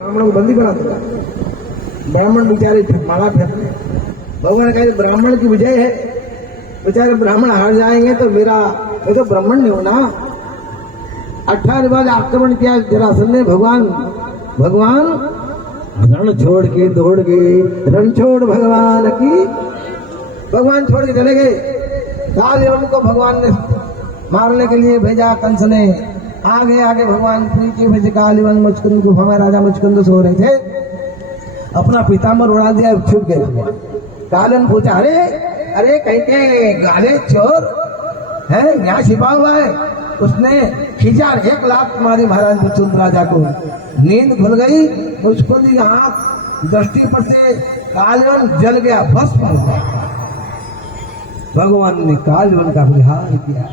ब्राह्मणों को बंदी बना दूंगा। ब्राह्मण बेचारे माला फेंकते, भगवान कहे ब्राह्मण की विजय है, बेचारे ब्राह्मण हार जाएंगे तो मेरा मैं तो ब्राह्मण नहीं हूं ना। 18 बार आक्रमण किया जरासंध ने। भगवान रण छोड़ के दौड़ गए, रण छोड़ भगवान की, भगवान छोड़ के चले गए। काल को भगवान ने मारने के लिए भेजा कंस ने। आगे भगवान प्रीति भेज कालिवन मुचकुंद गुफा में राजा मुचकुंद सो रहे थे, अपना पीताम्बर उड़ा दिया, छुप गए भगवान। कालन पूछा, अरे कहीं के गाले चोर है, यहाँ छिपा हुआ है। उसने खींचा, 1 लाख मारी महाराज मुचकुंद राजा को। नींद खुल गई, मुचकुंद की आंख दृष्टि पर से कालिवन जल गया, भस्म हो गया। भगवान ने कालिवन का विहार किया।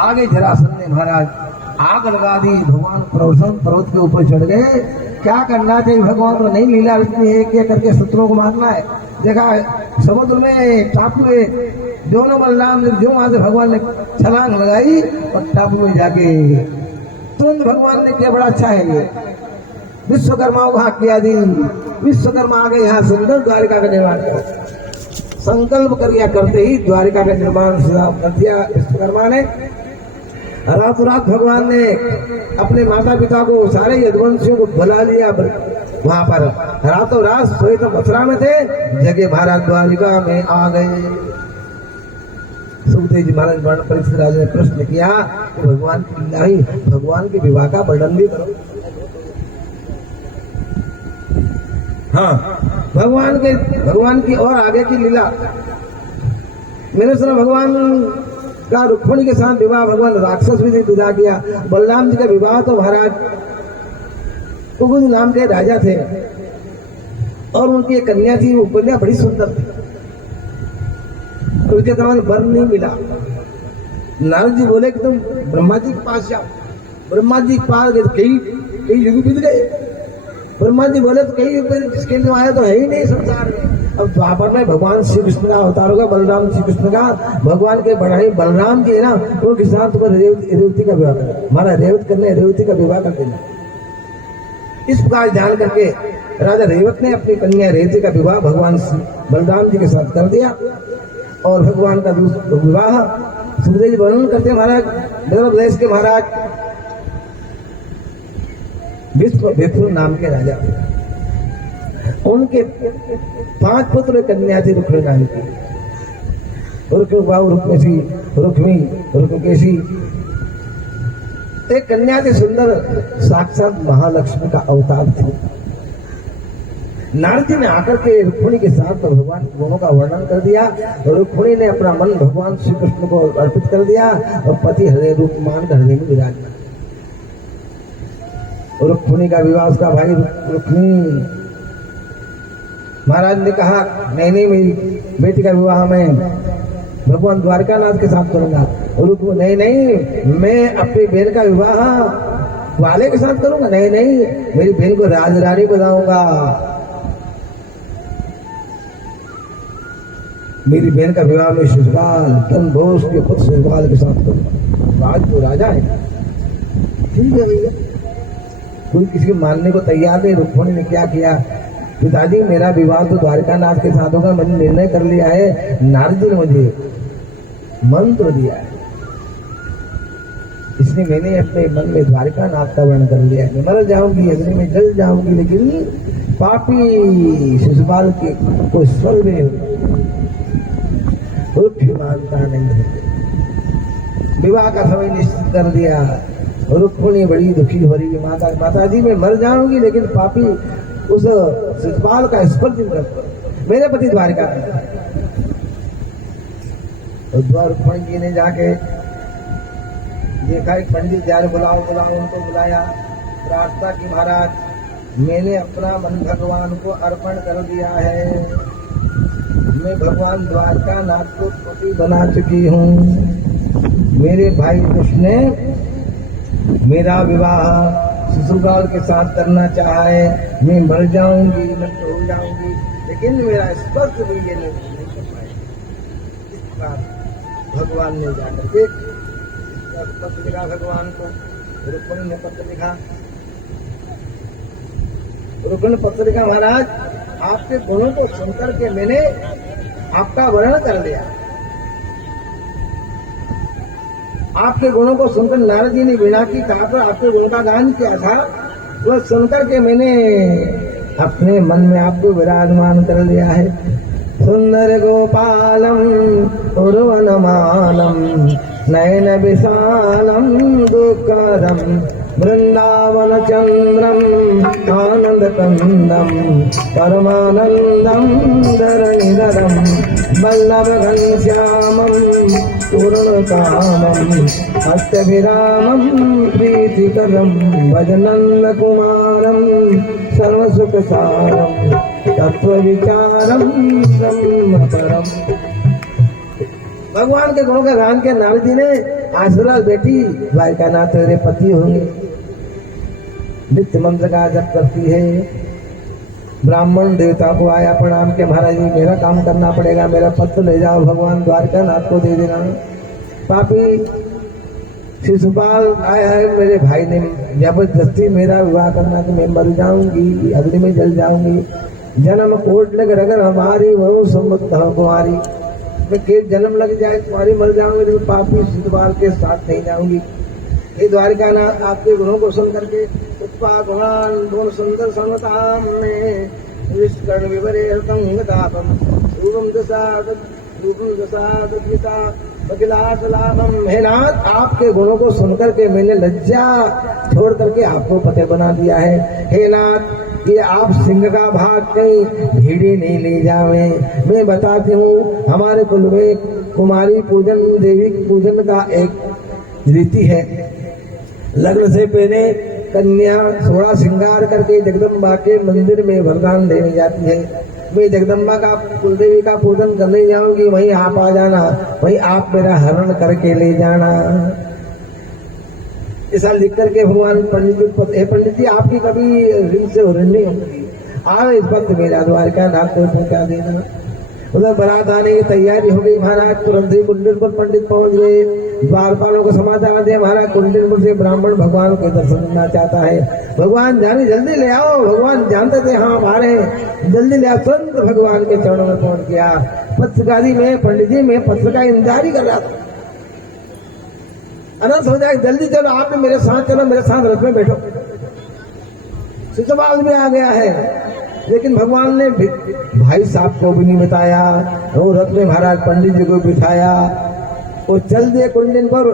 आगे जरासंध ने महाराज आग लगा दी। भगवान पर्वत के ऊपर चढ़ गए। क्या करना चाहिए भगवान को, नहीं लीला इतनी एक एक करके शत्रुओं को मारना है। देखा समुद्र में टापू में दोनों बलराम जो वहां से भगवान ने छलांग लगाई और टापू में जाके तुरंत भगवान ने किया, बड़ा अच्छा है ये। विश्वकर्मा को हाथ किया दी। विश्वकर्मा आ गए, यहाँ सुंदर द्वारिका का निर्माण किया। संकल्प कर करते ही द्वारिका का निर्माण कर दिया विश्वकर्मा ने। रातों रात भगवान ने अपने माता पिता को, सारे यदुवंशियों को बुला लिया वहां पर। रातों रात सोए तो मथुरा में थे, जगह महाराज द्वारिका में आ गए। सुखदेव जी महाराज वर्ण परीक्षित राजा ने प्रश्न किया कि भगवान की लीला ही, भगवान के विवाह का वर्णन भी करो। हाँ, भगवान की और आगे की लीला मैंने सुना। भगवान का रुक्मिणी के साथ विवाह, भगवान राक्षस भी विदा किया। बलराम जी का विवाह तो महाराज कुबुद नाम के राजा थे और उनकी एक कन्या थी। वो कन्या बड़ी सुंदर थी, उसके समान वर नहीं मिला। नारद जी बोले कि तुम ब्रह्मा जी के पास जाओ। ब्रह्मा जी के पास गए, कई युग बीत गए। ब्रह्मा जी बोले तो कई युग जिसके लिए आया तो है ही नहीं संसार में। अब द्वापर में भगवान श्री कृष्ण का अवतार होगा, बलराम श्री कृष्ण का। भगवान के बढ़ाई बलराम जी है ना, उनके साथ रेवती का विवाह करना, हमारा रेवती का विवाह कर देना। इस प्रकार जान करके राजा रेवत ने अपनी कन्या रेवती का विवाह भगवान बलराम जी के साथ कर दिया। और भगवान का विवाह सुखदेव जी वर्णन करते महाराज, विदर्भ देश के महाराज विश्व नाम के राजा, उनके 5 पुत्र कन्या थी रुक्मिणी नाम की। रुक्मी, रुक्मकेशी, एक कन्या थी सुंदर, साक्षात महालक्ष्मी का अवतार थी। नारद जी ने आकर के रुक्मिणी के साथ तो भगवान के गुणों का वर्णन कर दिया। रुक्मिणी ने अपना मन भगवान श्री कृष्ण को अर्पित कर दिया और पति हृदय रूप मान कर हृदय में विराजमान। रुक्मिणी का विवाह उसका भाई रुक्मिणी महाराज ने कहा, नहीं मेरी बेटी का विवाह मैं भगवान द्वारकानाथ के साथ करूंगा। नहीं, मैं अपनी बहन का विवाह वाले के साथ करूंगा। नहीं, मेरी बहन को राजरानी बनाऊंगा। मेरी बहन का विवाह में शिशुपाल, धनघोष के पुत्र शिशुपाल के साथ करूंगा। राज तो राजा है, ठीक है भैया। कोई किसी को मानने को तैयार नहीं। रुक्मिणी ने क्या किया, पिताजी मेरा विवाह तो द्वारिकानाथ के साथ होगा, मैंने निर्णय कर लिया है। नारद जी ने मुझे मंत्र दिया है, इसलिए मैंने अपने मन में द्वारिकानाथ का वर्णन कर लिया है। मैं मर जाऊंगी, अग्नि में जल जाऊंगी, लेकिन पापी शिशुपाल के कोई स्वर्ग में मानता नहीं है। विवाह का समय निश्चित कर दिया। रुक्मिणी बड़ी दुखी हो रही है, माता जी मैं मर जाऊंगी, लेकिन पापी उस शिशुपाल का स्पर्श नहीं करता। मेरे पति द्वारिका में। रुक्मिणी जी ने जाके देखा, एक पंडित जा रहे, बुलाओ उनको बुलाया। प्रार्थना की, महाराज मैंने अपना मन भगवान को अर्पण कर दिया है। मैं भगवान द्वारकानाथ को पति बना चुकी हूँ। मेरे भाई कृष्ण ने मेरा विवाह शिशुपाल के साथ करना चाहा है। मैं मर जाऊंगी, नष्ट हो जाऊंगी, लेकिन मेरा स्पर्श भी ये नहीं कर पाएगा। इस प्रकार भगवान ने जाकर के पत्र लिखा भगवान को। रुक्मिणी ने पत्र लिखा, रुकन पत्रिका महाराज, आपके गुणों को सुनकर के मैंने आपका वर्णन कर लिया। आपके गुणों को सुनकर नारद जी ने वीणा की तार पर आपके गुणों का गान किया था। वह सुनकर के मैंने अपने मन में आपको विराजमान कर लिया है। सुंदर गोपालम उर्वनमानम नयन विशालम दुःखदम वृंदावन चंद्रम आनंद कंदम परमानंदम धरणिधरम वल्लभ घनश्यामम पूर्ण कामम हस्तभिरामम प्रीतिकरम भजनंद कुमारम सर्वसुख सारम तत्व विचारम ब्रह्म परम। भगवान के गुणों का गान के नारद जी ने आशीर्वाद, बेटी द्वारिकानाथ तेरे पति होंगे, नित्य मंत्र का जप करती है। ब्राह्मण देवता को आया प्रणाम के महाराज जी मेरा काम करना पड़ेगा, मेरा पत्र ले जाओ भगवान द्वारिकानाथ को दे देना। पापी शिशुपाल आया है, मेरे भाई ने जबरदस्ती मेरा विवाह करना कि मैं मर जाऊंगी, अग्नि में जल जाऊंगी, जन्म कोट लग रगर हमारी वह सम्मत कुमारी, के जन्म लग जाए तुम्हारी मर जाऊंगी, तो पापी शिशुपाल के साथ नहीं जाऊंगी। ये द्वारिकानाथ आपके गुणों को सुन करके उत्पा गुणान गुण सुंदर समताम विष्कर्ण विवरे हतंगतापम रूपम दशा गीता अखिलास लाभम। हे नाथ, आपके गुणों को सुनकर के मैंने लज्जा छोड़ करके आपको पते बना दिया है। हे नाथ, ये आप सिंह का भाग कहीं भीड़ी नहीं ले जावे। मैं बताती हूँ, हमारे कुल में कुमारी पूजन, देवी पूजन का एक रीति है। लग्न से पहले कन्या 16 श्रृंगार करके जगदम्बा के मंदिर में वरदान देने जाती है। मैं जगदम्बा का कुलदेवी का पूजन करने जाऊंगी, वहीं आप आ जाना, वहीं आप मेरा हरण करके ले जाना। ऐसा लिख करके भगवान पंडित जी आपकी कभी ऋण से ऋण नहीं होगी, आओ इस वक्त मेरा द्वारिकानाथ को क्या देना। उधर बारात आने की तैयारी हो गई। महाराज तुरंत ही कुंडलपुर पंडित पहुंच गए। द्वारपालों को समाचार दे, महाराज कुंडलपुर से ब्राह्मण भगवान के दर्शन करना चाहता है। भगवान जाने जल्दी ले आओ। भगवान जानते थे हाँ आ रहे हैं, जल्दी ले आओ। तुरंत भगवान के चरणों में पहुंच गया। पत्रकारी में पंडित जी में पत्र का इंतजार ही कर रहा था। अनंत हो जाए, जल्दी चलो, आप भी मेरे साथ चलो, मेरे साथ रथ में बैठो। शिशुपाल भी आ गया है, लेकिन भगवान ने भाई साहब को भी नहीं बताया। वो रथ में महाराज पंडित जी को बिठाया, वो चल दिए कुंडन पर।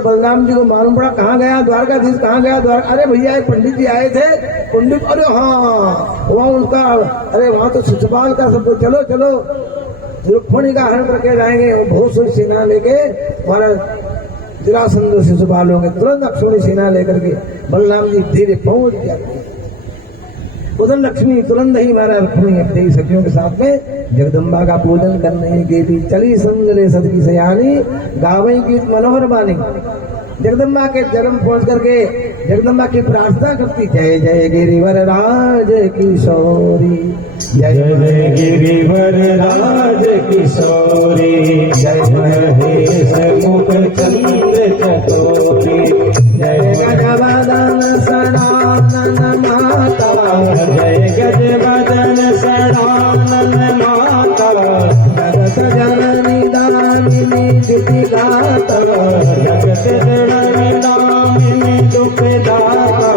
बलराम जी को मालूम पड़ा कहाँ गया द्वारकाधीश, कहाँ गया द्वारका। अरे भैया पंडित जी आए थे कुंडन, अरे हाँ वहाँ उनका, अरे वहाँ तो शिशुपाल का सब, चलो चलो रुक्मिणी का हरण करके जाएंगे। वो बहुत सी सेना लेके हमारा जरासंध शिशुपाल होंगे। तुरंत अक्षोणी सेना लेकर के बलराम जी धीरे पहुंच जाते। उधर लक्ष्मी तुरंत ही हमारा रुक्मिणी अपनी सखियों के साथ में जगदम्बा का पूजन करने गेली। चली संगले सदकी सयानी गावई गीत मनोहर बानी। जगदम्बा के जन्म पहुंच करके जगदम्बा की प्रार्थना करती, जय जय गिरिवर राज किशोरी, जय जय गिरिवर राज किशोरी, जय महेश मुख चंद्र चकोरी, जय गजवदन सदानन माता, जय गजवदन सदानन माता, जगत जननी दामिनी दुखी गाता, जगत जननी दामिनी दुख दाता,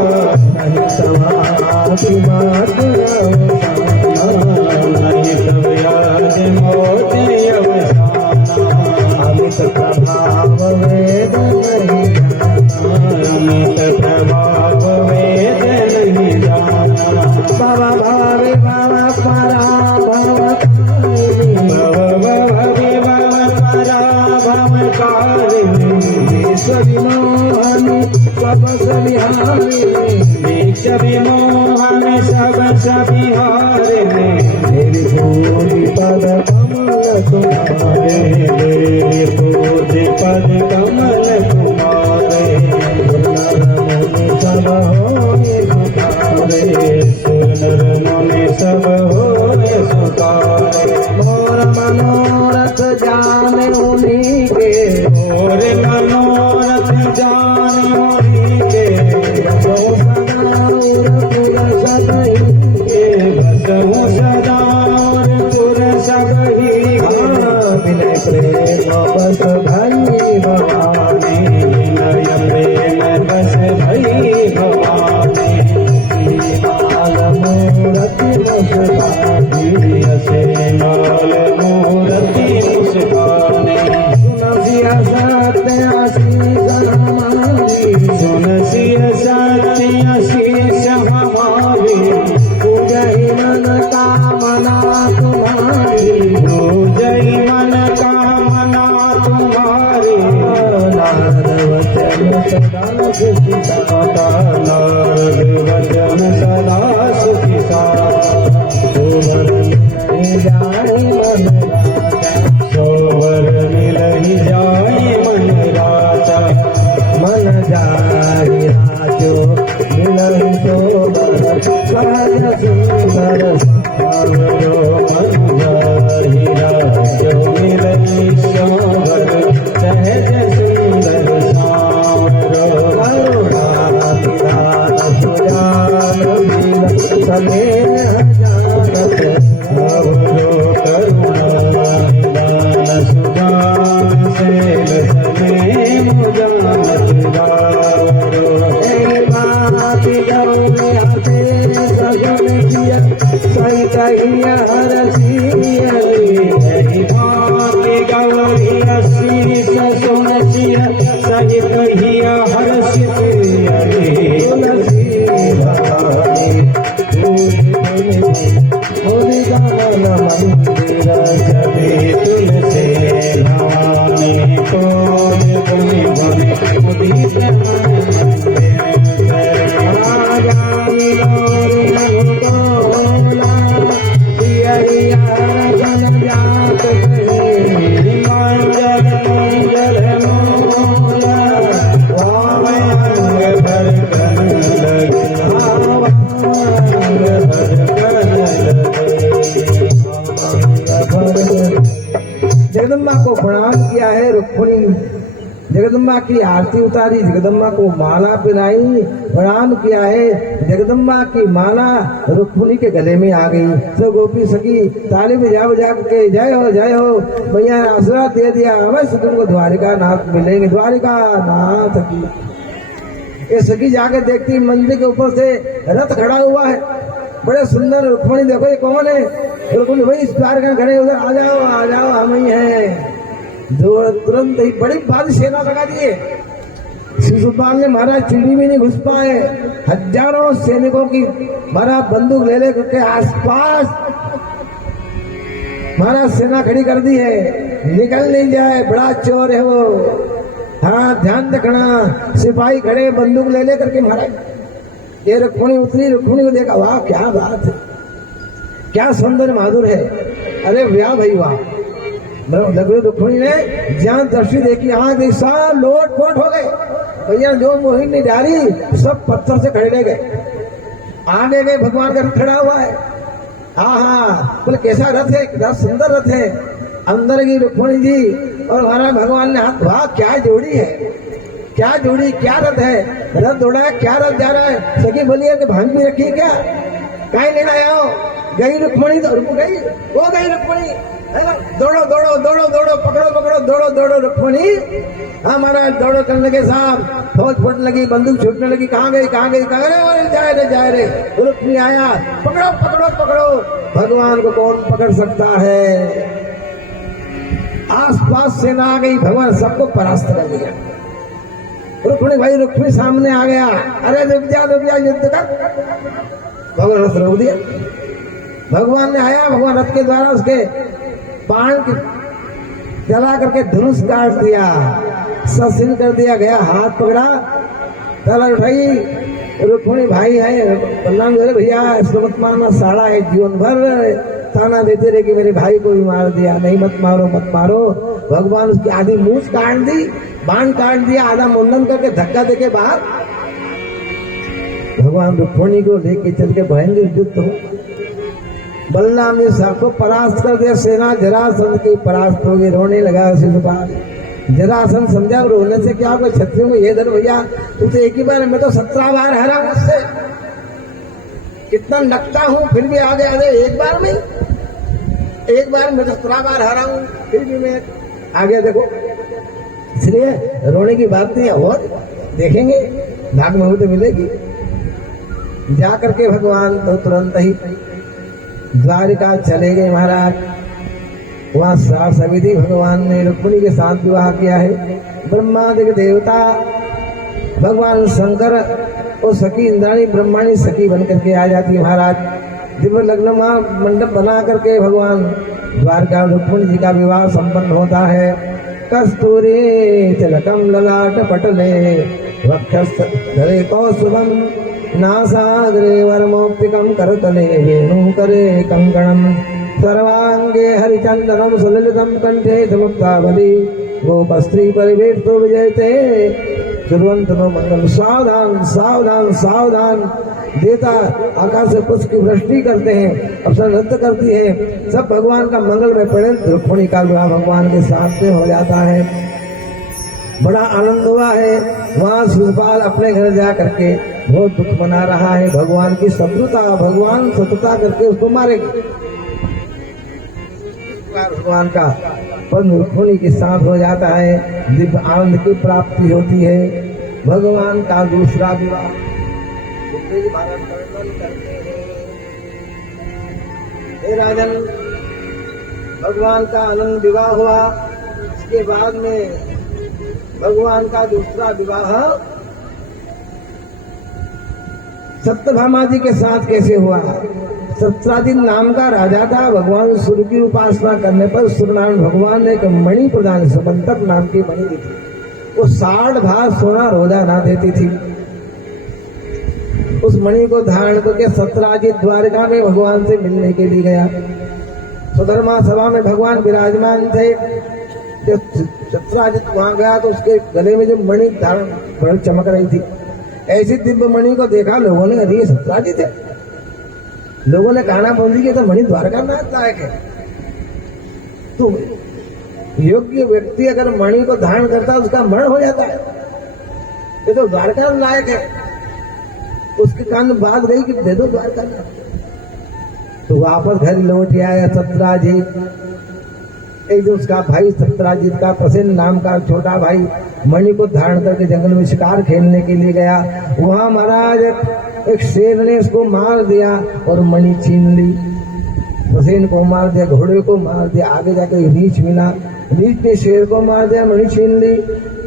नहीं समाधि मात नहीं सब याद मोती अवसाना, अमित प्रभाव वेद नहीं अमित प्रभाव वेद नहीं जाना। बाबा भावे बाबा परा भवकारिणी, भवे बाबा परा भवकारिणी, विश्व विमोहनी सब सविहारिणी, विश्व विमोहनी सब सविहारिणी, मेरी पूरी पद कमल तुम्हारे, मेरी पूरी पद कमल तुम्हारे, सब होने सुखारे, सुनर मुनि सब होने सुखारे, मोर मनोरथ जाने उन्हीं के, मोर मनोरथ जाने उन्हीं के, जो सदा उर पुर सदैव सुखिता नारद वचन सदा सुखिता सोवर मिलहि जाई मन राजा मन जाहि राजो मिलहि सोबर सहज सुंदर सावरो मन जाहि राजो मिलहि सोवर सहज सुंदर सावरो करुणा निधान सुजान मील समेत जानत सावरो करुणा निदान सुजान सेल सने मुजानत गावरो सहित एहि भांति गौरी असीस सुनसिय सहित हिया हर्षित हरि तुलसी भवानी मंदिर जबे तुलसी भवानी कोन बनि बनि मुदित जगदम्बा को प्रणाम किया है रुक्मिणी, जगदम्बा की आरती उतारी, जगदम्बा को माला पहनाई, प्रणाम किया है। जगदम्बा की माला रुक्मिणी के गले में आ गई। तो गोपी सखी ताली बजा बजा के जय हो भैया ने आशीर्वाद दे दिया, अवश्य तुमको द्वारिका नाथ मिलेंगे, द्वारिका नाथ की। ये सखी जाके देखती मंदिर के ऊपर से रथ खड़ा हुआ है, बड़े सुंदर। रुक्मिणी देखो ये कौन है? रुक्मिणी भाई इस द्वारका खड़े उधर आ जाओ हम ही हैं। जो तुरंत ही बड़ी भारी सेना लगा दिए। शिशुपाल ने महाराज चिड़ी में नहीं घुस पाए, हजारों सैनिकों की महाराज बंदूक ले ले करके आसपास महाराज सेना खड़ी कर दी है, निकल नहीं जाए, बड़ा चोर है वो। हाँ ध्यान रखना, सिपाही खड़े बंदूक ले ले करके महाराज। ये रुक्मिणी उतरी, रुक्मिणी को देखा, वाह क्या बात है, क्या सुंदर माधुर है। अरे वाह भाई वाह। रुक्मिणी ने ज्ञान दृष्टि देखी, हाँ देख सब लोट पोट हो गए भैया। जो मोहिनी डाली सब पत्थर से खड़े रह गए। आगे गए भगवान का रथ खड़ा हुआ है। हाँ बोले कैसा रथ है? रथ सुंदर रथ है। अंदर की रुक्मिणी जी और हमारा भगवान ने हाथ, वाह क्या जोड़ी है, क्या जोड़ी, क्या रथ है। रथ दौड़ा है, क्या रथ जा रहा है। सखी बोलिए कि भांग भी रखी है क्या? कहीं लेना आओ। गई रुक्मिणी तो रुक गई, वो गई रुक्मिणी। दौड़ो दौड़ो दौड़ो दौड़ो, पकड़ो पकड़ो, दौड़ो दौड़ो रुक्मिणी। हाँ महाराज दौड़ो करने के साथ फौज फूटने लगी, बंदूक छूटने लगी। कहाँ गई कहाँ गई, कहाँ गए? जाए रे। रुक्मिणी आया, पकड़ो पकड़ो पकड़ो। भगवान को कौन पकड़ सकता है? आसपास सेना आ गई, भगवान सबको परास्त कर दिया। रुक्मिणी भाई रुक्मिणी सामने आ गया, अरे रुक जा युद्ध कर। भगवान रथ रोक दिया। भगवान ने आया, भगवान रथ के द्वारा उसके बाण की जला करके धनुष काट दिया, ससिन कर दिया गया। हाथ पकड़ा, तलवार उठाई। रुक्मिणी भाई है बलराम जी, भैया इसको मत मारना, साड़ा है। जीवन भर ताना देते रहे कि मेरे भाई को भी मार दिया, नहीं मत मारो मत मारो। भगवान उसकी आधी मूछ काट दी, बाण काट दिया, आधा मुंडन करके धक्का देके बाहर। भगवान रुक्मिणी को लेके चल के भयंकर युद्ध हो। बलराम ने सबको परास्त कर दिया। सेना जरासंध की परास्त हो गई, रोने लगा शिशुपाल। जरासंध समझा रोने से क्या होगा, क्षत्रियों को ये धर भैया तू तो एक ही बार, मैं तो 17 बार हरा मुझसे, इतना नकता हूँ फिर भी आगे आगे। एक बार में एक बार मैं 17 बार हरा हूँ फिर भी मैं आगे। देखो इसलिए रोने की बात नहीं है, और देखेंगे भाग में तो मिलेगी। जा करके भगवान तो तुरंत ही द्वारिका चले गए महाराज। वहाँ श्राद्ध सविधि भगवान ने रुक्मिणी के साथ विवाह किया है। ब्रह्मादि देवता भगवान शंकर और सखी इंद्राणी ब्रह्माणी सखी बन करके आ जाती है महाराज। दिव्य लग्न मंडप बना करके भगवान द्वारका रुक्मिणी जी का विवाह संपन्न होता है। कस्तूरी तिलकम ललाट पटले वक्षस्थले कौस्तुभं नासाग्रे वरमौक्तिकं करतले वेणुकरे कंकणं सर्वांगे हरिचंदनं सुललितं कंठे मुक्तावली गोपस्त्री परिवेष्टो विजयते सुरवंतनो मंगल। सावधान सावधान सावधान, देवता आकाश से पुष्प की वृष्टि करते हैं, अप्सरा नृत्य करती है, सब भगवान का मंगल में पड़े। रुक्मिणी का विवाह भगवान के साथ में हो जाता है। बड़ा आनंद हुआ है। वहां शिशुपाल अपने घर जा करके बहुत दुख मना रहा है। भगवान की शत्रुता, भगवान शत्रुता करके उसको मारेंगे। भगवान का पर रुक्मिणी के साथ हो जाता है, दिव्य आनंद की प्राप्ति होती है। भगवान का दूसरा विवाह हे राजन, भगवान का आनंद विवाह हुआ। इसके बाद में भगवान का दूसरा विवाह सत्यभामा जी के साथ कैसे हुआ। सत्राजित नाम का राजा था। भगवान सूर्य की उपासना करने पर सूर्यनारायण भगवान ने एक मणि प्रदान, सबंतक नाम की मणि दी थी। वो 60 भाग सोना रोजाना देती थी। उस मणि को धारण करके सत्राजित द्वारका में भगवान से मिलने के लिए गया। सुधर्मा सभा में भगवान विराजमान थे। जब सत्राजित वहां गया तो उसके गले में जो मणि धारण बड़ी चमक रही थी, ऐसी दिव्य मणि को देखा लोगों ने, अरे ये सत्राजित है। लोगों ने कहना बोली कि तो मणि द्वारका नाथ लायक है। तो योग्य व्यक्ति अगर मणि को धारण करता है उसका मरण हो जाता है। ये तो द्वारका लायक है। उसके कान में बात गई कि दे दो द्वारका नाथ। तो वापस घर लौट आया सत्राजित। एक दिन उसका भाई सत्राजित का प्रसन्न नाम का छोटा भाई मणि को धारण करके जंगल में शिकार खेलने के लिए गया। वहां महाराज एक शेर ने उसको मार दिया और मणि छीन ली। प्रसेन को मार दिया, घोड़े को मार दिया। आगे जाकर रीछ मिला, रीछ ने शेर को मार दिया, मणि छीन ली।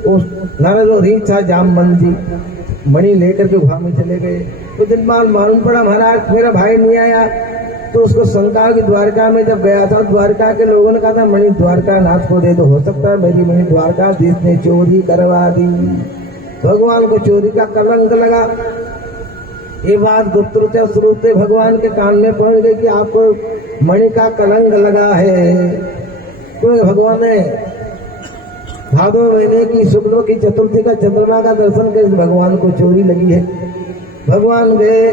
उस नारद और रीछ था जामवंत जी, मणि लेकर के गुफा में चले गए। तो दिन बाद मालूम पड़ा महाराज मेरा भाई नहीं आया। तो उसको शंका की द्वारका में जब गया था, द्वारका के लोगों ने कहा था मणि द्वारका नाथ को दे दो, हो सकता है मेरी मणि द्वारकाधीश ने चोरी करवा दी। भगवान को चोरी का कलंक लगा। ये बात गुप्त रूप से भगवान के कान में पहुंच गई कि आपको मणि का कलंक लगा है। क्योंकि भगवान ने भादो महीने की शुक्ल की चतुर्थी का चंद्रमा का दर्शन कर भगवान को चोरी लगी है। भगवान गए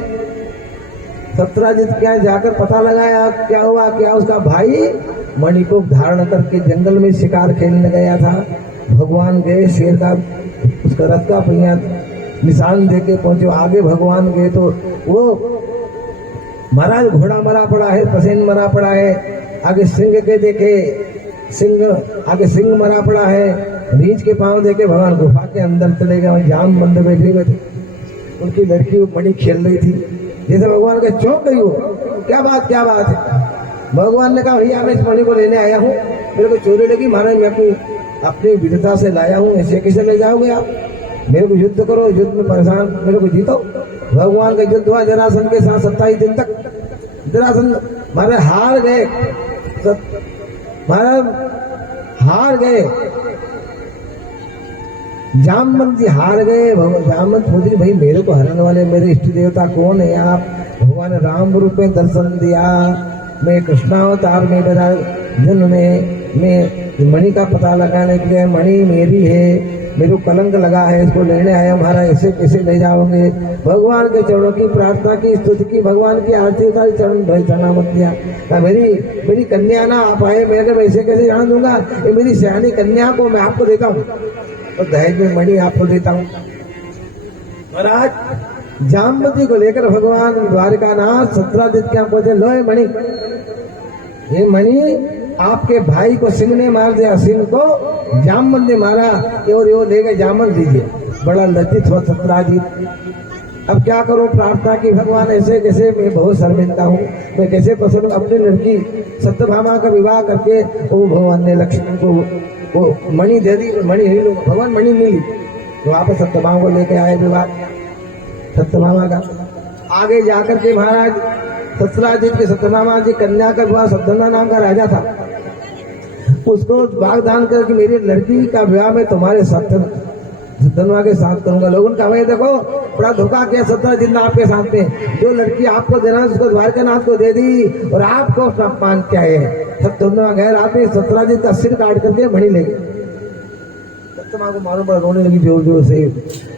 सत्राजित क्या जाकर पता लगाया क्या हुआ। क्या उसका भाई मणि को धारण करके जंगल में शिकार खेलने गया था। भगवान गए, शेर का उसका रथ का पहिया निशान देके पहुंचे। आगे भगवान गए तो वो महाराज घोड़ा मरा पड़ा है, प्रसेन मरा पड़ा है। आगे सिंह के देखे, सिंह आगे सिंह मरा पड़ा है। रीछ के पांव देखे भगवान गुफा के अंदर चले गए। वहां जाम बंद बैठे हुए थे। उनकी लड़की वो मणि खेल रही थी। जैसे भगवान के चौंक गई, वो क्या बात है। भगवान ने कहा भैया मैं इस मणि को लेने आया हूँ, मेरे को चोरी लगी महाराज, मैं अपनी विधता से लाया हूँ, ऐसे कैसे ले जाओगे आप। मेरे को युद्ध करो, युद्ध में परेशान, मेरे को जीतो। भगवान का युद्ध हुआ जरासंध के साथ 27 दिन तक। जरासंध महाराज हार गए, महाराज हार गए। जामवंत जी हार गए। जामवंत पूछे भाई मेरे को हराने वाले मेरे इष्ट देवता कौन है आप। भगवान राम रूप में दर्शन दिया। मैं कृष्णावतार में मेरा जन्म में मैं मणि का पता लगाने के लिए, मणि मेरी है, मेरे को कलंक लगा है, इसको लेने आया हमारा, ऐसे कैसे ले जाओगे। भगवान के चरणों की प्रार्थना की, स्तुति की, भगवान की आरती उतारी, चरणा मत दिया। मेरी कन्या ना आप आए, मैं ऐसे कैसे जान दूंगा। ये मेरी सियानी कन्या को मैं आपको देता हूँ और दहेज में मणि आपको देता हूँ। महाराज जामवती को लेकर भगवान द्वारकानाथ सत्राजित क्या पहुंचे। लो ये मणि आपके भाई को सिंह ने मार दिया, सिंह को जामवंत ने मारा और यो लेकर जामवंत दीजिए। बड़ा लज्जित हुआ सत्राजित। अब क्या करूं, प्रार्थना की भगवान ऐसे कैसे, मैं बहुत शर्मिंदा हूँ, मैं कैसे पसंद अपनी लड़की सत्यभामा का विवाह करके। वो भगवान ने लक्ष्मण को वो मणि दे दी, मणि नहीं लूंगा। भगवान मणि नहीं ली तो वापस सत्यभामा को लेके आए विवाह सत्यभामा का। आगे जाकर के महाराज सत्राजित के सत्यभामा जी कन्या का विवाह सत्यना नाम का राजा था। उसको वाग्दान करके मेरी लड़की का विवाह में तुम्हारे सत्य धनवा के साथ करूंगा। लोगों ने कहा भाई देखो बड़ा धोखा किया, 17 दिन आपके साथ में जो लड़की आपको देना उसको द्वारकानाथ को दे दी और आपको अपमान किया है। सब धनवा गए रात में 17 दिन का सिर काट करके मणि ले गए। सत्यमा को मालूम पड़ा, रोने लगी जोर जोर से,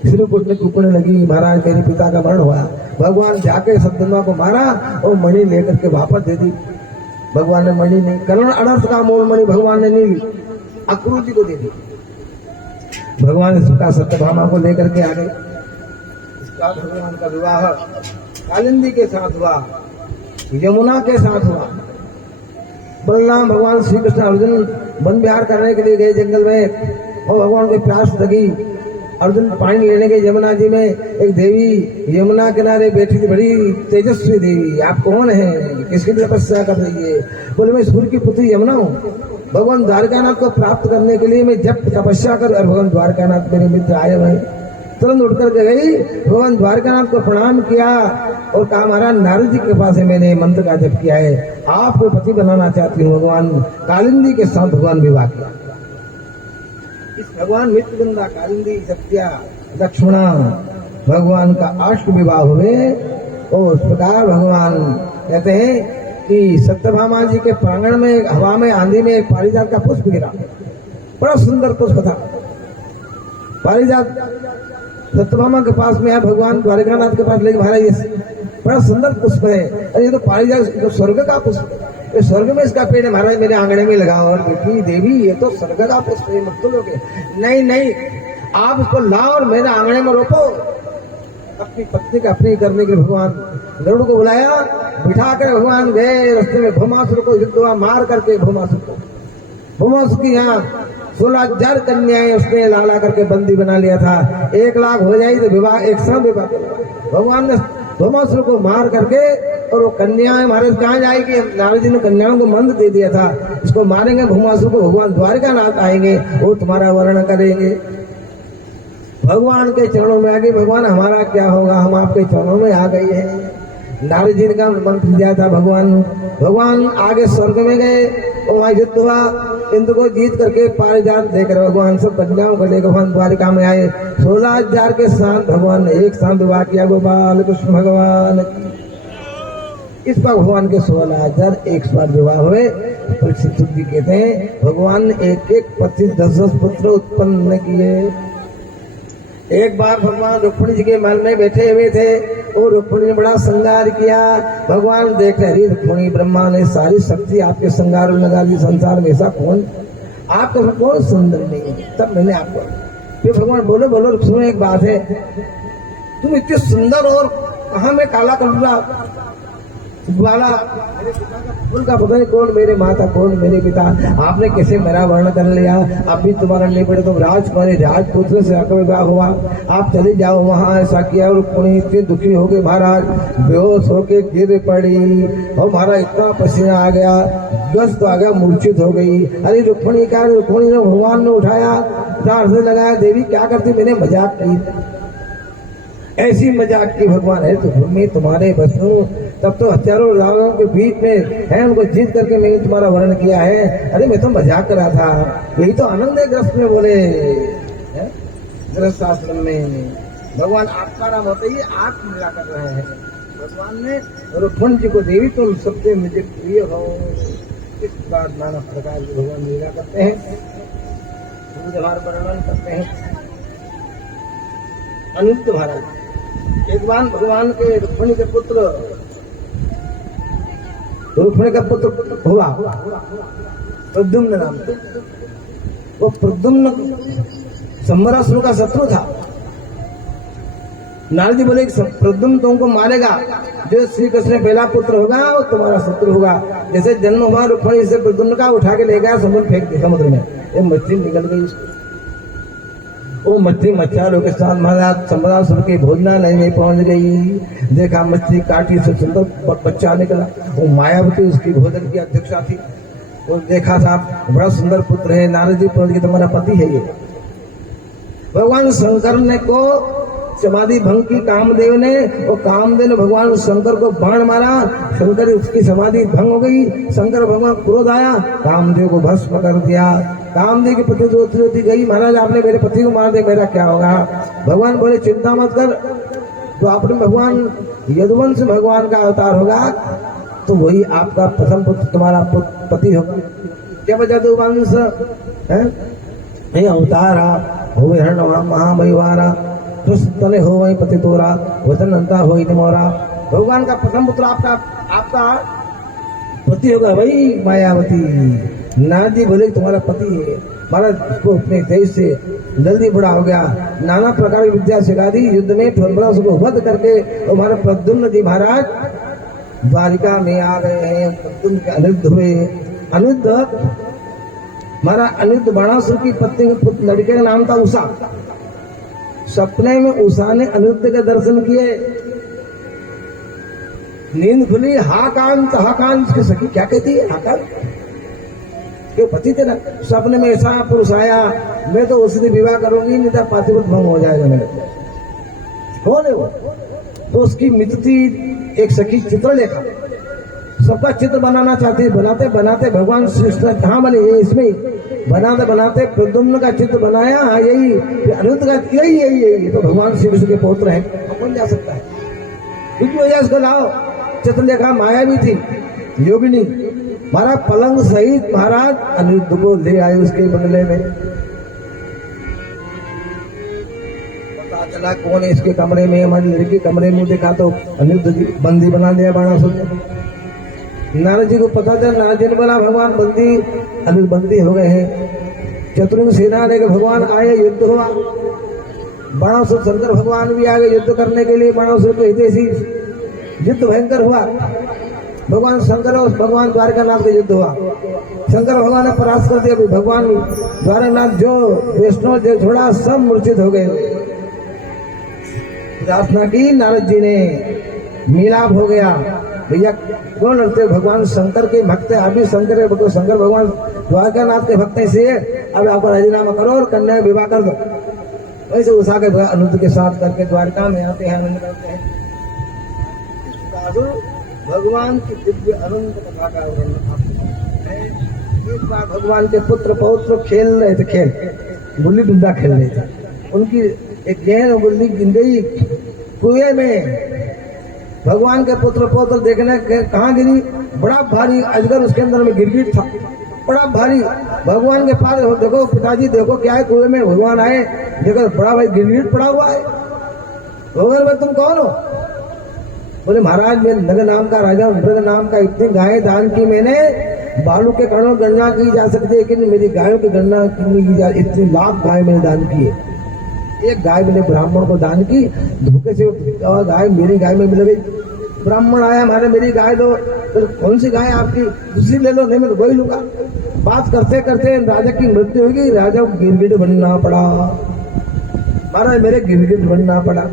सिर कुटने लगी, महाराज मेरे पिता का मरण हुआ। भगवान जाके सत्यमा को मारा और मणि लेकर के वापस दे दी। भगवान ने मणि नहीं, करुण अनर्थ का मोल मणि भगवान ने नहीं ली, अक्रूर जी को दे दी। भगवान ने सुखा सत्यभामा को लेकर के आ गए। इसका भगवान का विवाह कालिंदी के साथ हुआ, यमुना के साथ हुआ। बलराम भगवान श्री कृष्ण अर्जुन वन विहार करने के लिए गए जंगल में और भगवान को प्यास लगी। अर्जुन पानी लेने के यमुना जी में, एक देवी यमुना किनारे बैठी थी, बड़ी तेजस्वी देवी। आप कौन है, किसकी तपस्या कर रही है? बोले मैं सूर्य की पुत्री यमुना हूँ। भगवान द्वारकानाथ को प्राप्त करने के लिए मैं जब तपस्या कर, और भगवान द्वारकानाथ मेरे मित्र आए हुए, तुरंत उठ करके गई, भगवान द्वारकानाथ को प्रणाम किया और कहा महाराज नारद जी के पास मैंने मंत्र का जप किया है, आपको पति बनाना चाहती हूँ। भगवान कालिंदी के साथ भगवान विवाह किया। इस भगवान मित्रवृंदा कालिंदी सत्या लक्ष्मणा भगवान का अष्ट विवाह हुए। और उस प्रकार भगवान कहते हैं कि सत्यभामा जी के प्रांगण में हवा में आंधी में एक पारिजात का पुष्प गिरा, बड़ा सुंदर पुष्प था। पारिजात सत्यभामा के पास में आया, भगवान द्वारकानाथ के पास लेके महाराज ये बड़ा सुंदर पुष्प है, अरे ये तो पारिजात तो स्वर्ग का पुष्प है, ये स्वर्ग में इसका पेड़ है महाराज, मेरे आंगने में लगाओ। और बेटी देवी ये तो स्वर्ग का पुष्प है, मत लोगे। नहीं नहीं, आप उसको लाओ और मेरे आंगने में रोपो। अपनी पत्नी का अपनी करने के भगवान गरुड़ को बुलाया, बिठा कर भगवान गए रास्ते में। भौमासुर को युद्ध हुआ, मार करके भौमासुर की यहाँ 16,000 कन्याएं उसने लाला करके बंदी बना लिया था। 1 लाख हो जाए तो विवाह एक साथ विवाह। भगवान ने भौमासुर को मार करके, और वो कन्याएं महाराज कहाँ जाएगी? नारद जी ने कन्याओं को मंत्र दे दिया था, इसको मारेंगे भौमासुर को, भगवान द्वारकानाथ आएंगे, वो तुम्हारा वर्ण करेंगे। भगवान के चरणों में आ गई। भगवान हमारा क्या होगा, हम आपके चरणों में आ गए हैं। नारद जी ने का मंत्र दिया था। भगवान आगे स्वर्ग में गए और वहां युद्ध हुआ, इंद्र को जीत करके पारिजात देकर भगवान सब कन्याओं को लेकर भगवान द्वारिका में आए। 16,000 के साथ भगवान ने एक साथ विवाह किया। गोपाल कृष्ण भगवान की। इस पर भगवान के 16,000 एक साथ विवाह हुए। परीक्षित जी कहते हैं भगवान ने एक 25 10 पुत्र उत्पन्न किए। एक बार भगवान रुक्मिणी जी के महल में बैठे हुए थे और रुक्मिणी ने बड़ा श्रृंगार किया। भगवान देख रहे, रुक्मिणी ब्रह्मा ने सारी शक्ति आपके श्रृंगार में लगा दी, संसार में ऐसा कौन, आपका कौन सुंदर नहीं है। तब मैंने आपको फिर भगवान बोलो सुनो एक बात है, तुम इतने सुंदर और कहाँ में काला कलूला वाला, मेरे पिता का फूल का पता नहीं कौन मेरे माता कौन मेरे पिता, आपने कैसे मेरा वर्ण कर लिया। अभी तुम्हारा नहीं पड़े, तुम राजकुमारी राजपुत्र से विवाह हुआ, आप चले जाओ वहाँ। ऐसा किया। रुक्मिणी इतनी दुखी हो गई महाराज, बेहोश होके गिर पड़ी और महाराज इतना पसीना आ गया, ग्रस्त आ गया, मूर्छित हो गई। अरे रुक्मिणी क्या, रुक्मिणी ने भगवान ने उठाया, से लगाया, देवी क्या करती, मैंने मजाक की, ऐसी मजाक की भगवान है तो मैं तुम्हारे बस हूँ। तब तो हजारों राजाओं के बीच में है, उनको जीत करके मैंने तुम्हारा वर्ण किया है। अरे मैं तो मजाक कर रहा था, यही तो आनंद है ग्रस्त में बोले ग्रस्त आश्रम में। भगवान आपका नाम होता ही आप मिला कर रहे हैं। भगवान ने रुक्मिणी जी को देवी तुम सबसे मुझे प्रिय हो, इस बार नाना प्रकार के भगवान लीला करते हैं, वर्णन करते हैं। अनित्य महाराज एक बार भगवान के रुक्मिणी के पुत्र हुआ प्रद्युम्न नाम से। वो प्रद्युम्न संबरासुर का शत्रु था। नारद जी बोले प्रद्युम्न तुमको मारेगा, जो श्री कृष्ण पहला पुत्र होगा वो तुम्हारा शत्रु होगा। जैसे जन्म हुआ रुक्मिणी से प्रद्युम्न का उठा के ले गया, समुद्र फेंक दिया समुद्र में, ये मछली निकल गई उसको। वो मछली मच्छरों के साथ महाराज संबरासुर के भोजनालय में पहुंच गई। देखा मछली काटी से सुंदर बच्चा निकला, वो मायावती उसकी भोजन की अध्यक्षा थी। वो देखा था बड़ा सुंदर पुत्र है, नारद जी पहुंच गए, तुम्हारा पति है ये। भगवान शंकर ने को समाधि भंग की कामदेव ने, वो कामदेव ने भगवान शंकर को बाण मारा, शंकर उसकी समाधि भंग हो गई। शंकर भगवान क्रोध आया, कामदेव को भस्म कर दिया। कामदेव की पत्नी रोती रोती गई, महाराज आपने मेरे पति को मार दिया, मेरा क्या होगा? भगवान बोले चिंता मत कर, तो आपने भगवान यदुवंश भगवान का अवतार होगा तो वही आपका प्रथम पुत्र तुम्हारा पति होगा। जब यदुवंश है अवतार हो हिरण महामहिवारा, तने हो वही पति तोरा, वचन अंता हो मोरा। भगवान का प्रथम पुत्र आपका पति होगा वही मायावती। नारद जी बोले तुम्हारा पति है, महाराज उसको अपने देश से जल्दी बड़ा हो गया, नाना प्रकार की विद्या सिखा दी, युद्ध में उसको वध करके हमारे प्रद्युम्न जी महाराज द्वारिका में आ गए हैं। प्रद्युम्न के अनिरुद्ध हुए, अनिरुद्ध हमारा अनिरुद्ध बाणासुर की पत्नी लड़के का नाम था उषा। सपने में उषा ने अनिरुद्ध के दर्शन किए, नींद खुली, हाकान उसकी सखी क्या कहती है? हाकान क्यों पति तेरा? सपने में ऐसा पुरुष आया, मैं तो उससे विवाह करूंगी, नहीं तो पातिव्रत भंग हो जाएगा मेरे। कौन है वो? तो उसकी मित्र थी एक सखी चित्रलेखा, सबका चित्र बनाना चाहती, बनाते बनाते भगवान श्री कृष्ण कहाँ बने? ये इसमें बनाते बनाते प्रद्युम्न का चित्र बनाया, यही अनिरुद्ध का, यही तो भगवान श्री कृष्ण के पौत्र हैं, अब कौन जा सकता है? क्योंकि वजह इसको लाओ। चित्रलेखा माया भी थी, योगिनी, महाराज पलंग सहित महाराज अनिरुद्ध को ले आए उसके बंगले में। पता चला कौन है इसके कमरे में, हमारी लड़की कमरे में देखा तो अनिरुद्ध जी बंदी बना दिया बाणासुर ने। नारद जी को पता था, नारद जी ने बोला भगवान बंदी, अनिरुद्ध बंदी हो गए हैं। चतुर्ंग सेना लेकर भगवान आए, युद्ध हुआ, बाणासुर शंकर भगवान भी आ गए युद्ध करने के लिए, बाणासुर के हितैषी युद्ध भयंकर हुआ। भगवान शंकर और भगवान द्वारकानाथ का युद्ध हुआ, शंकर भगवान ने परास्त कर दिया, भगवान द्वारकानाथ जो वैष्णव जो छोड़ा सब मूर्छित हो गए। प्रार्थना की नारद जी ने, मिलाप हो गया। भैया कौन लड़ते? भगवान शंकर के भक्त है, अभी शंकर भगवान द्वारकानाथ के भक्त से अब आपको राजीनामा करो और कन्या विवाह कर दो। वैसे उषा के अनिरुद्ध के साथ करके द्वारका में आते हैं, आनंद करते हैं। भगवान की दिव्य अनंत कथा का वर्णन। एक बार भगवान के पुत्र पौत्र खेल रहे थे, गुल्ली डंडा खेल रहे थे, उनकी एक गेंद गुल्ली गिर गई कुएं में। भगवान के पुत्र पौत्र देखने कहाँ गिरी? बड़ा भारी अजगर उसके अंदर में गिरगिट था, बड़ा भारी। भगवान के पास देखो पिताजी देखो क्या है कुएं में। भगवान आए, देखो बड़ा भाई गिरगिट पड़ा हुआ है। भगवान भाई तुम कौन हो? बोले महाराज मैं नग नाम का राजा हूँ, नग नाम का इतनी गायें दान की मैंने, बालू के कणों गणना की जा सकती है, लेकिन मेरी गायों की गणना की जा, इतनी लाख गाय मैंने दान की है। एक गाय मैंने ब्राह्मण को दान की, धोखे से गाय मेरी गाय में मिल गई। ब्राह्मण आया, हमारे मेरी गाय दो, तो कौन सी गाय आपकी? दूसरी ले लो। नहीं मैं वही लूंगा। बात करते करते राजा की मृत्यु होगी, राजा को गिरगिट बनना पड़ा। महाराज मेरे गिरगिट बनना पड़ा,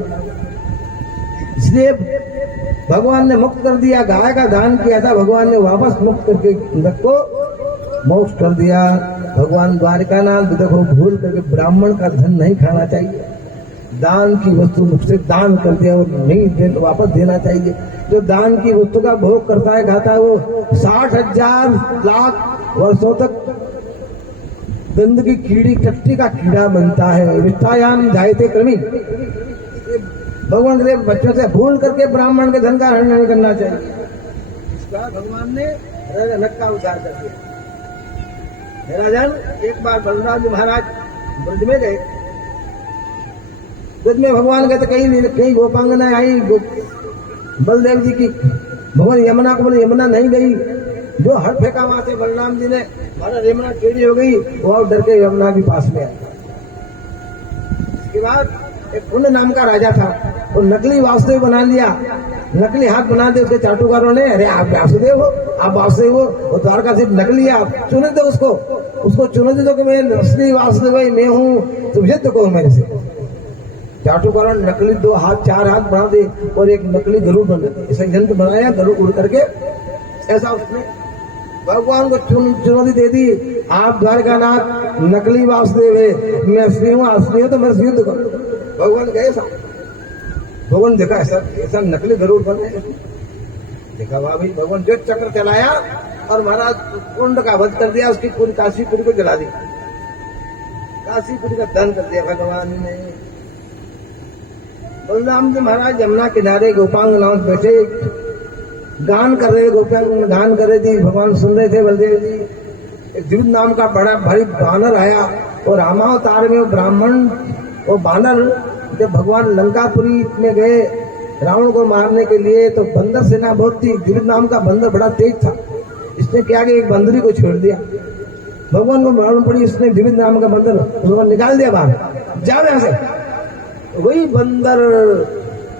इसलिए भगवान ने मुक्त कर दिया। गाय का दान किया था, भगवान ने वापस मुक्त करके को मोक्ष कर दिया। भगवान द्वारकानाथ देखो भूल करके ब्राह्मण का धन नहीं खाना चाहिए, दान की वस्तु मुझसे दान कर दिया और नहीं वापस देना चाहिए। जो दान की वस्तु का भोग करता है खाता है, वो 60,000 लाख वर्षों तक गंदगी कीड़ी टट्टी का कीड़ा बनता है। विष्ठायाम जायते क्रमी। भगवान के बच्चों से भूल करके ब्राह्मण के धन का हरण नहीं करना चाहिए। इसका भगवान ने नक का उद्धार कर दिया। राजन एक बार बलराम जी महाराज ब्रज में गए, ब्रज में भगवान गए तो कहीं गोपांगना आई बलदेव जी की। भगवान यमुना को बोले यमुना नहीं गई, जो हट फेंका वहां से बलराम जी ने, हमारा यमुना टेढ़ी हो गई, वो डर के यमुना के पास में आया। इसके बाद एक पुण्य नाम का राजा था, वो नकली वासुदेव बना लिया, नकली हाथ बना दे उसके चाटुकारों ने। अरे आप वासुदेव हो, आप वासुदेव हो, वो द्वारका से नकली है, आप चुने दो उसको चुनौती दो कि मैं असली वासुदेव मैं हूँ, तुम युद्ध करो मेरे से। चाटुकारों ने नकली 2 हाथ 4 हाथ बना दे और एक नकली गरुड़ बन जाते, ऐसा यंत्र बनाया, गरुड़ उड़ करके ऐसा उसने भगवान को चुनौती दे दी। आप द्वारकानाथ नकली वासुदेव है, मैं असली हूँ तो मेरे से युद्ध करो। भगवान गए साहब, भगवान देखा ऐसा नकली गरुड़ बने, देखा वाह भाई। भगवान जो चक्र चलाया और महाराज कुंड का वध कर दिया, उसकी पूरी काशीपुरी को जला दी। काशीपुरी का दान कर दिया भगवान ने। बलराम जी महाराज यमुना किनारे गोपांगनाओं से बैठे गान कर रहे, गोपियां गान कर रही थी, भगवान सुन रहे थे। बलदेव जी एक द्विज नाम का बड़ा भारी बानर आया और रामावतार में वो ब्राह्मण वो बानर जब भगवान लंकापुरी में गए रावण को मारने के लिए तो बंदर सेना बहुत थी। द्विज नाम का बंदर बड़ा तेज था। इसने क्या कि एक बंदरी को छोड़ दिया। भगवान को मालूम पड़ी, इसने द्विज नाम का बंदर उसको निकाल दिया बाहर, जाओ यहां से। वही बंदर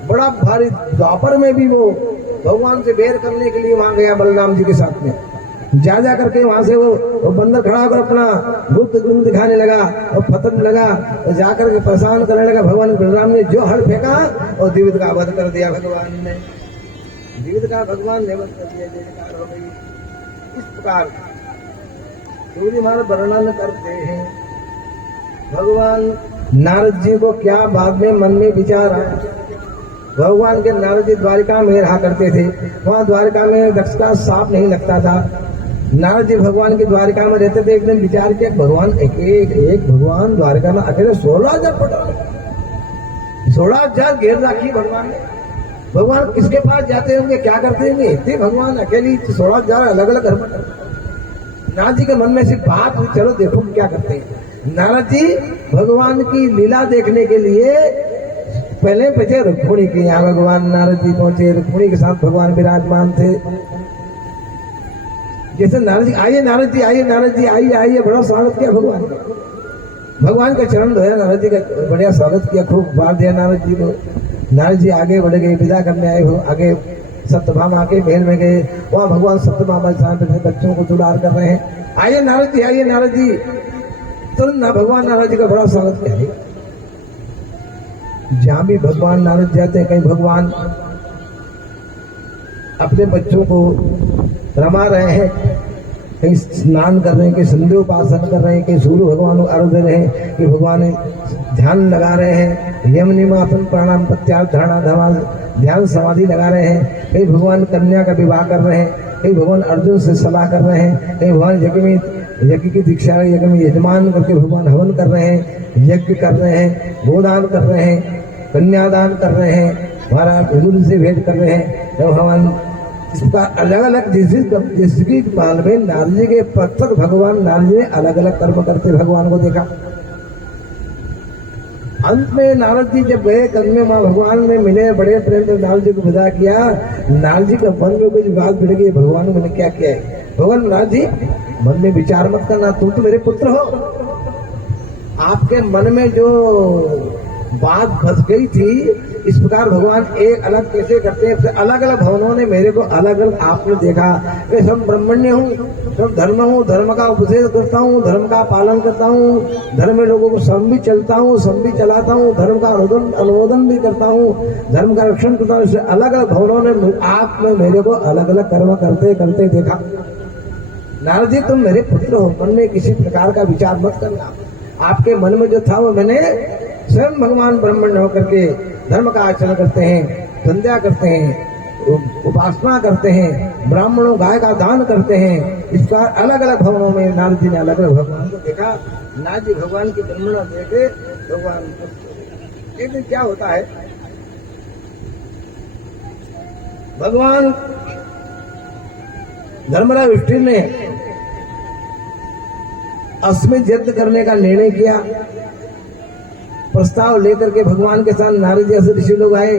बड़ा भारी, द्वापर में भी वो भगवान से बैर करने के लिए वहां गया बलराम जी के साथ में। जा करके वहां से वो बंदर खड़ा होकर अपना गुप्त गुण दिखाने लगा और फतन लगा और जाकर के परेशान करने लगा। भगवान बलराम ने जो हड़ फेंका और द्विविद का वध कर दिया। भगवान ने द्विविद का भगवान ने वध कर दिया। जयकार हो गई। इस प्रकार सूर्य महाराज वर्णन करते हैं। भगवान नारद जी को क्या बाद में मन में विचार आया। भगवान के नारद जी द्वारिका में रहा करते थे। वहां द्वारिका में दक्ष का सांप नहीं लगता था। नारद जी भगवान की द्वारिका में रहते थे। एक दिन विचार किया भगवान एक भगवान द्वारिका में अकेले 16,000 पटा 16,000 घेर राखी भगवान ने। भगवान किसके पास जाते होंगे, क्या करते होंगे, इतने भगवान अकेली 16,000 अलग अलग घर में। नारद जी के मन में सिर्फ बात हुई, चलो देखो क्या करते हैं। नारद जी भगवान की लीला देखने के लिए पहले पहुंचे रुक्मिणी के यहाँ। भगवान नारद जी पहुंचे, रुक्मिणी के साथ भगवान विराजमान थे। जैसे नारद जी आइए, नारद जी आइए, नारद जी आइए आइए, बड़ा स्वागत किया भगवान का। भगवान का चरण धोया, नारद जी का बढ़िया स्वागत किया, खूब बार दिया नारद जी को। नारद जी आगे बढ़ गए, विदा करने आए हो। आगे सत्यभामा के महल में गए, वहां भगवान सत्यभामा बच्चों को दुलार कर रहे हैं। आइए नारद जी, आइए नारद जी। तुरंत ना भगवान नारद जी का बड़ा स्वागत किया। जहां भी भगवान नारद जाते हैं, कहीं भगवान अपने बच्चों को रमा रहे हैं, कहीं स्नान कर रहे हैं, कहीं संध्योपासन कर रहे हैं, कहीं सूर्य भगवान को अर्घ दे रहे हैं, कि भगवान ध्यान लगा रहे हैं, यम निमापन प्राणाम प्रत्याहार धारणा धमाल ध्यान समाधि लगा रहे हैं, कहीं भगवान कन्या का विवाह कर रहे हैं, कहीं भगवान अर्जुन से सलाह कर रहे हैं, कहीं भगवान यज्ञ की दीक्षा यज्ञ में यजमान करके भगवान हवन कर रहे हैं, यज्ञ कर रहे हैं, गोदान कर रहे हैं, कन्यादान कर रहे हैं, हमारा हुजूर से भेंट कर रहे हैं। तो भगवान इसका अलग अलग जिसकी काल में नारद जी के प्रत्येक भगवान नारद जी ने अलग अलग कर्म करते भगवान को देखा। अंत में नारद जी जब गए कर्म में माँ भगवान में मिले, बड़े प्रेम से नारद जी को विदा किया। नारद जी का मन में कुछ बात भिड़ गई, भगवान मैंने क्या किया है। भगवान नारद जी मन में विचार मत करना, तुम तो मेरे पुत्र हो। आपके मन में जो बात फंस गई थी, इस प्रकार भगवान एक अलग कैसे करते हैं। अलग अलग भवनों ने मेरे को अलग अलग आपने देखा। मैं सब ब्रह्मण्य हूँ, सब धर्म हूँ, धर्म का उपदेश करता हूँ, धर्म का पालन करता हूँ, धर्म में लोगों को सम भी चलता हूँ, सम भी चलाता हूँ, धर्म का अनुमोदन भी करता हूँ, धर्म का रक्षण करता हूँ। अलग अलग भवनों ने आप में मेरे को अलग अलग कर्म करते करते देखा। नारद जी तुम मेरे पुत्र हो, मन में किसी प्रकार का विचार मत करना। आपके मन में जो था वो मैंने स्वयं भगवान ब्रह्मण्य होकर के धर्म का आचरण करते हैं, संध्या करते हैं, उपासना करते हैं, ब्राह्मणों गाय का दान करते हैं। इस प्रकार अलग अलग भवनों में नारद जी ने अलग अलग भगवान को देखा। नारद जी भगवान की ब्रह्मणा देखे भगवान। एक दिन क्या होता है, भगवान धर्मराज युधिष्ठिर ने अश्वमेध यज्ञ करने का निर्णय किया। प्रस्ताव लेकर के भगवान के साथ नारद जी ऋषि लोग आए।